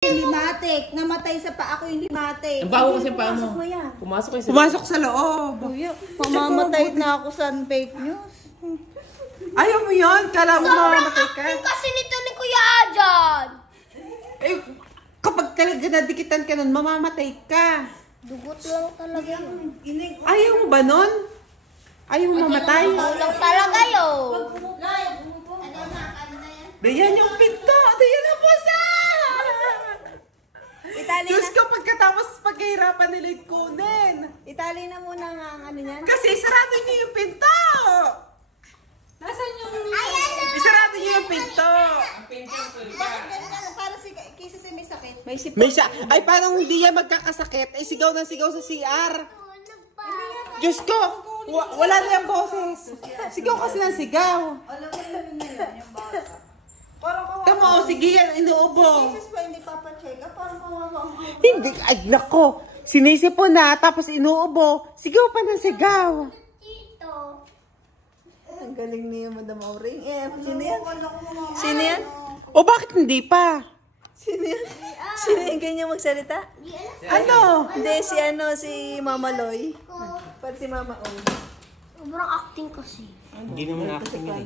Limatic. Namatay sa paa ko yung limatic. Ang bago kasi pa mo. Pumasok kayo sa Pumasok sa loob. Kuya, mamamatay na ako sa fake news. Ayaw mo yun? Kala mo mamamatay ka? Sobrang kasi nito ni Kuya Ajan. Eh, kapag talaga nadikitan ka nun, mamamatay ka. Dugot lang talaga yun. Ayaw mo ba nun? Ayaw mo mamatay? Kulang talaga yun. Dayan yung pinto! Dayan ang pusa! Diyos ko, pagkatapos pagkahirapan nila kunin. Itali na muna nga ang ano niyan. Kasi isarado niyo yung pinto! Nasaan yung... Isarado niyo yung pinto! Bakit ganyan? Para si Kisa may sakit. May sipon. May siya, ay parang hindi yan magkakasakit. Ay sigaw na sigaw sa CR. Diyos ko, wala na yung boses. Sigaw kasi ng sigaw. Alam mo yun yung bata. Parang kawawa. Tama o, sige yan, inuubo. Jesus pa hindi papacheck. Parang kawawa. Hindi, ay nako. Sinisipon na, tapos inuubo. Sigaw pa ng sigaw. Tito. Ang galing niya, Madam Auring. Sino yan? Sino yan? O bakit hindi pa? Sino yan? Sino yung ganyan magsalita? Ano? Hindi, si Mama Loy. Pati si Mama O. Sobrang acting kasi. Hindi naman acting yun.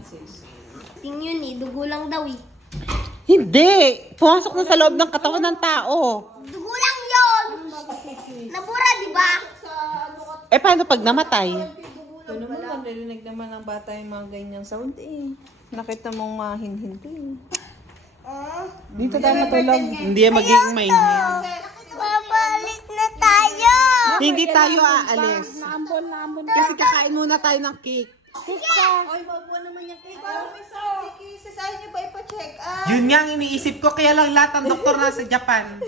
Acting yun eh. Dugo lang daw eh. Hindi. Pumasok na sa loob ng katawan ng tao. Dugo lang yun. Nabura, di ba? Eh, paano pag namatay? Ano mo, narinig naman ng bata yung mga ganyang sound eh. Nakita mong hinhinto eh. Dito tayo matulog. Hindi yan magiging mainit. Babalik na tayo. Hindi tayo aalis. Kasi kakain muna tayo ng cake. Oy, wag mo naman yung cake. Si Kisa, saan niyo ba ipa-check up? Yun nga ang iniisip ko, kaya lang lahat ng doktor nasa Japan.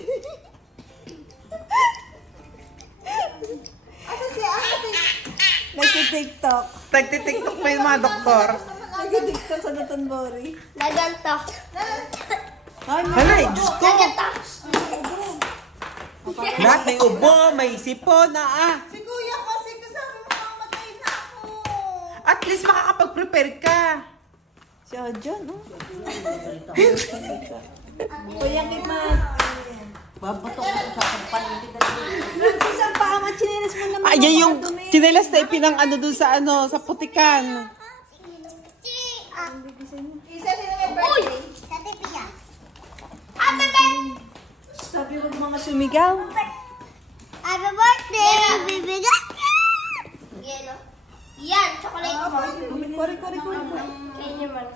Asa si Ate? Nagtitiktok. Nagtitiktok pa yung mga doktor. Nagtitiktok sa Dotonbori. Naganto. Halay, Diyos ko. Naganto. Lahat may ubo, may sipon na Si Kuya kasi kasama mo mamatay na ako. At least makakapag-prepare ka. Si Ojon, no? Kuya Kikman. Babato ko sa pagpalit. Isang paa machinilis mo naman. Ay, yan yung chinelas na ipinang ano dun sa sa putikan. Isa sino may birthday? Sa tipiya. Happy birthday. Sabi mo mga sumigaw. Happy birthday. Bibigyan. Yan, chocolate. Kori. Kaya naman.